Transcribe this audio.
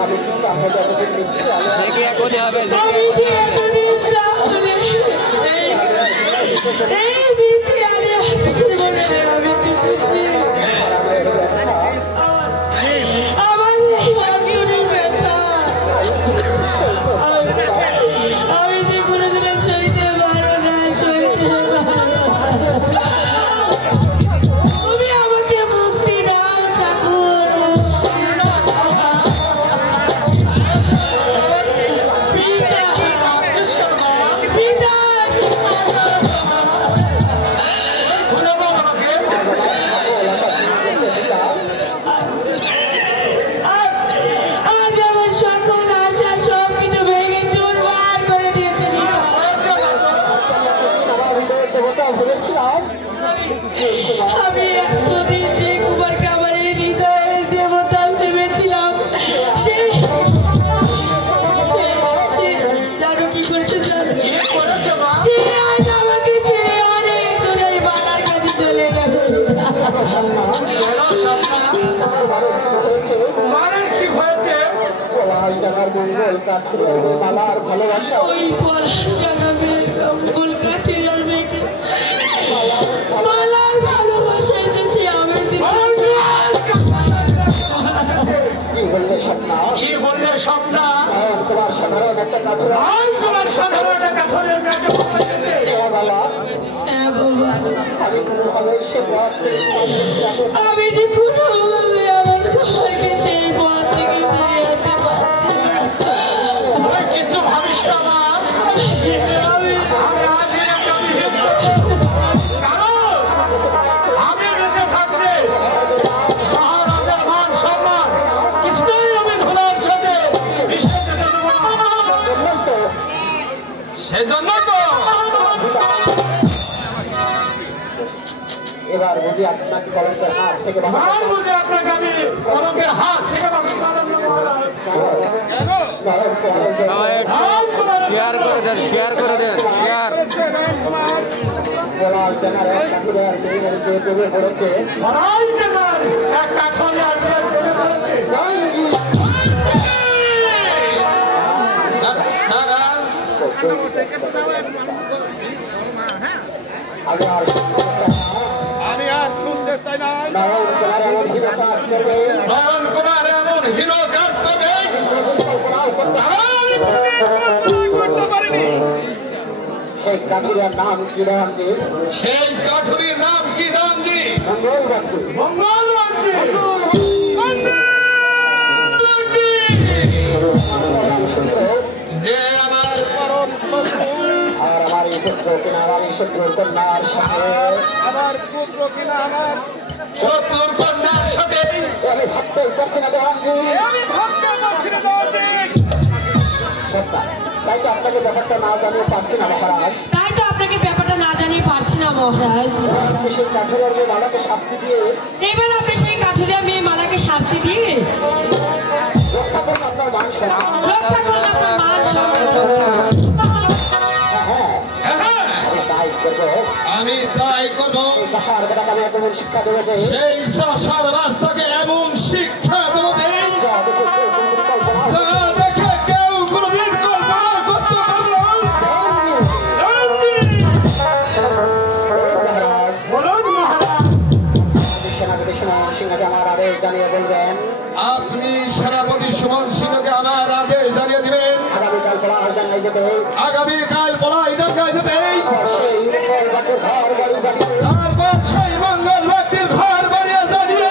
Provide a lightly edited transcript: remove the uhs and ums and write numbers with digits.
আমি কিন্তু আপনার যতদিন মৃত্যু হবে মঙ্গল কাঠুরিয়ার মালার ভালোবাসা ওই মঙ্গল কাঠুরিয়ার মেয়েকে মালার ভালোবাসা এসেছে আমাদের কি বললে স্বপ্না তোমার সাধারণ একটা কাঠুরিয়ার বাবা আমি কোনোভাবে সে পথ আমি যে কোনোভাবে আমার ঘরকে সেই পথ থেকে ফিরিয়ে পারছি না কিছু ভাবিস না আমি বেঁচে থাকতে মহারাজের মান সম্মান কিছুই আমি ধরার সাথে সেজন্য তো এবার বুঝি আপনাকে কলঙ্কের হাত থেকে শেয়ার করে দেন পড়েছে আমি আর শুনতে চাই না নয়ন কুমার এমন হিরো কাজ করবে সেই কাঠুরিয়ার নাম কি রামজি মঙ্গলবাদী যে আমার পরম শত্রু আর আমার এই পুত্র কিনা আমার এই শত্রুর কন্যার সাথে আমার পুত্র কিনা আমার শত্রুর কন্যার সাথে আমি ভাবতেই পারছি না দেওয়ানজি তাই তো আপনাকে ব্যাপারটা না জানিয়ে পারছি না মহারাজ সেই কাঠুরিয়ার মেয়ে মালাকে শাস্তি দিয়ে এবার আপনি সেই কাঠুরিয়া মেয়ে মালাকে শাস্তি দিয়ে রক্ষা করুন আপনার মান সম্মান আমি তাই করবো চাষার বেটাকে আমি এমন শিক্ষা দেবো যে সেই চাষার বাচ্চাকে এমন শিক্ষা দেবো যে দেখে কেউ কোনোদিন কল্পনা করতে পারবে না। বলুন মহারাজ, সেনাপতি সুমন সিংহকে আমার আদেশ জানিয়ে বলবেন আপনি সেনাপতি সুমন সিংহকে আমার আদেশ জানিয়ে দিবেন আগামীকাল পলাশ ডাঙ্গায় যেতে তারপর সেই মঙ্গল ব্যক্তির ঘর বাড়িয়ে জানিয়ে